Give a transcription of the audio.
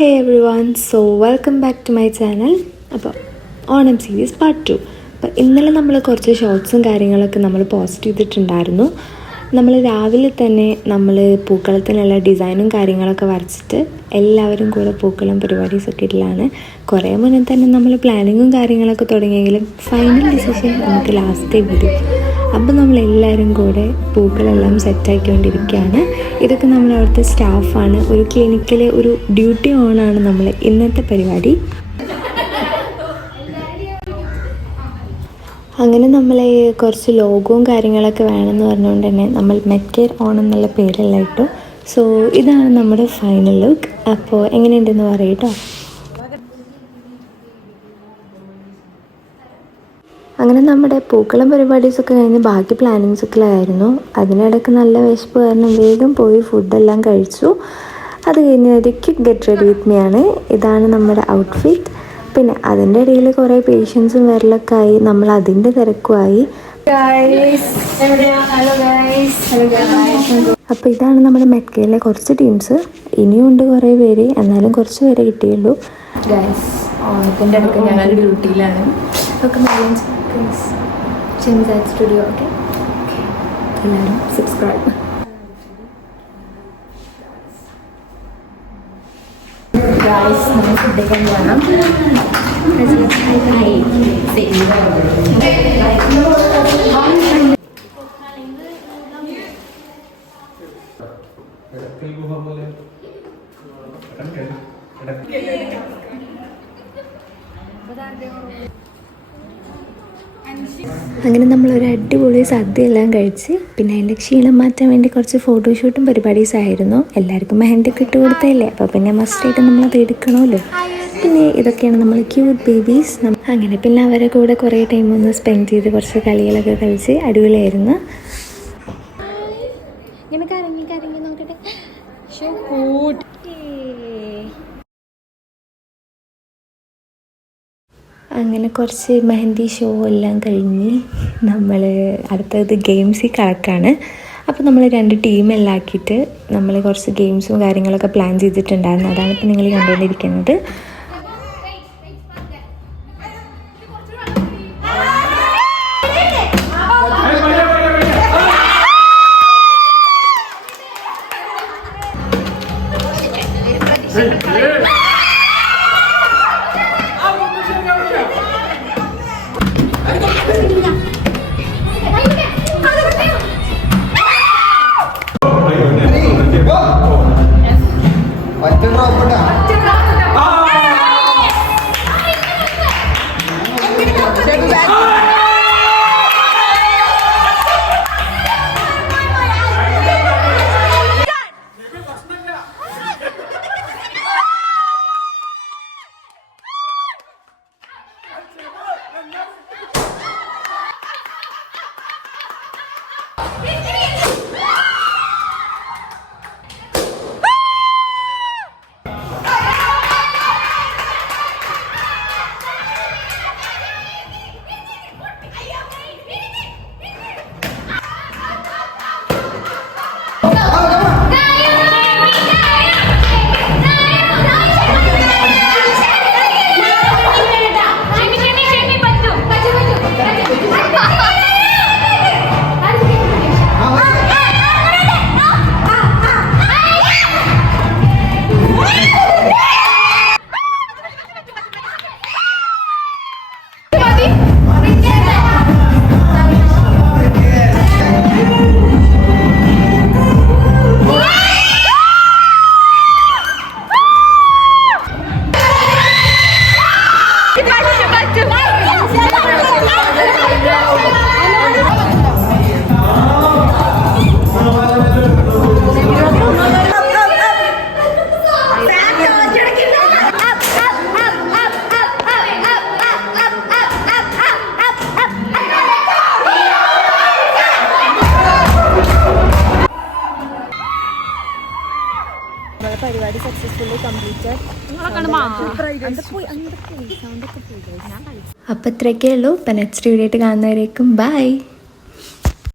Hey everyone, so welcome back to my channel. അപ്പോൾ Onam series part 2. അപ്പോൾ ഇന്നലെ നമ്മൾ കുറച്ച് ഷോർട്സും കാര്യങ്ങളൊക്കെ നമ്മൾ പോസ്റ്റ് ചെയ്തിട്ടുണ്ടായിരുന്നു. നമ്മൾ രാവിലെ തന്നെ നമ്മൾ പൂക്കളത്തിനുള്ള ഡിസൈനും കാര്യങ്ങളൊക്കെ വരച്ചിട്ട് എല്ലാവരും കൂടെ പൂക്കളം പരിപാടീസൊക്കെ ഇടലാണ്. കുറേ മുന്നേ തന്നെ നമ്മൾ പ്ലാനിങ്ങും കാര്യങ്ങളൊക്കെ തുടങ്ങിയെങ്കിലും ഫൈനൽ ഡിസിഷൻ നമുക്ക് ലാസ്റ്റേ വരും. അപ്പോൾ നമ്മളെല്ലാവരും കൂടെ പൂക്കളെല്ലാം സെറ്റാക്കിക്കൊണ്ടിരിക്കുകയാണ്. ഇതൊക്കെ നമ്മൾ അവിടുത്തെ സ്റ്റാഫാണ്. ഒരു ക്ലിനിക്കിലെ ഒരു ഡ്യൂട്ടി ഓണാണ് നമ്മൾ ഇന്നത്തെ പരിപാടി. അങ്ങനെ നമ്മൾ കുറച്ച് ലോഗോവും കാര്യങ്ങളൊക്കെ വേണമെന്ന് പറഞ്ഞുകൊണ്ട് തന്നെ നമ്മൾ മെറ്റ്കെയർ ഓൺ എന്നുള്ള പേരെല്ലാം ഇട്ടു. സോ ഇതാണ് നമ്മുടെ ഫൈനൽ ലുക്ക്. അപ്പോൾ എങ്ങനെയുണ്ടെന്ന് പറയട്ടോ. അങ്ങനെ നമ്മുടെ പൂക്കളം പരിപാടീസൊക്കെ കഴിഞ്ഞ് ബാക്കി പ്ലാനിങ്സൊക്കെ ആയിരുന്നു. അതിനിടയ്ക്ക് നല്ല വിശപ്പ് കാരണം വേഗം പോയി ഫുഡെല്ലാം കഴിച്ചു. അത് കഴിഞ്ഞ് ഒരു quick get ready with me ആണ്. ഇതാണ് നമ്മുടെ ഔട്ട്ഫിറ്റ്. പിന്നെ അതിൻ്റെ ഇടയിൽ കുറേ പേഷ്യൻസും വരലൊക്കെ ആയി. നമ്മൾ അതിൻ്റെ തിരക്കുമായി. അപ്പോൾ ഇതാണ് നമ്മുടെ മെറ്റ്കെയിലെ കുറച്ച് ടീംസ്. ഇനിയുണ്ട് കുറേ പേര്, എന്നാലും കുറച്ച് പേരെ കിട്ടിയുള്ളൂ. ഗൈസ്, ഓണത്തിൻ്റെ അടുത്ത് ഞങ്ങൾ ഡ്യൂട്ടിയിലാണ്. ഒക്കെ സ്റ്റുഡിയോ. ഓക്കെ, എല്ലാവരും സബ്സ്ക്രൈബ്. ഗൈസ്, നമ്മൾ ഫുഡൊക്കെ വേണം. അങ്ങനെ നമ്മളൊരു അടിപൊളി സദ്യയെല്ലാം കഴിച്ച് പിന്നെ അതിൻ്റെ ക്ഷീണം മാറ്റാൻ വേണ്ടി കുറച്ച് ഫോട്ടോഷൂട്ടും പരിപാടീസായിരുന്നു. എല്ലാവർക്കും മെഹന്തിയൊക്കെ ഇട്ട് കൊടുത്തല്ലേ, അപ്പോൾ പിന്നെ മസ്റ്റായിട്ട് നമ്മളത് എടുക്കണമല്ലോ. പിന്നെ ഇതൊക്കെയാണ് നമ്മൾ ക്യൂട്ട് ബേബീസ്. അങ്ങനെ പിന്നെ അവരെ കൂടെ കുറേ ടൈം ഒന്ന് സ്പെൻഡ് ചെയ്ത് കുറച്ച് കളികളൊക്കെ കളിച്ച് അടിപൊളിയായിരുന്നു. നോക്കട്ടെ. അങ്ങനെ കുറച്ച് മെഹന്തി ഷോ എല്ലാം കഴിഞ്ഞ് നമ്മൾ അടുത്തത് ഗെയിംസിൽ കടക്കാണ്. അപ്പോൾ നമ്മൾ 2 ടീമെല്ലാം ആക്കിയിട്ട് നമ്മൾ കുറച്ച് ഗെയിംസും കാര്യങ്ങളൊക്കെ പ്ലാൻ ചെയ്തിട്ടുണ്ടായിരുന്നു. അതാണ് ഇപ്പോൾ നിങ്ങൾ കണ്ടുകൊണ്ടിരിക്കുന്നത്. പരിപാടി സക്സസ്ഫുള്ളി കംപ്ലീറ്റഡ്. അപ്പോൾ ഇത്രയൊക്കെ ഉള്ളൂ. ഇപ്പം നെക്സ്റ്റ് വീഡിയോ ആയിട്ട് കാണുന്നവരേക്കും ബൈ.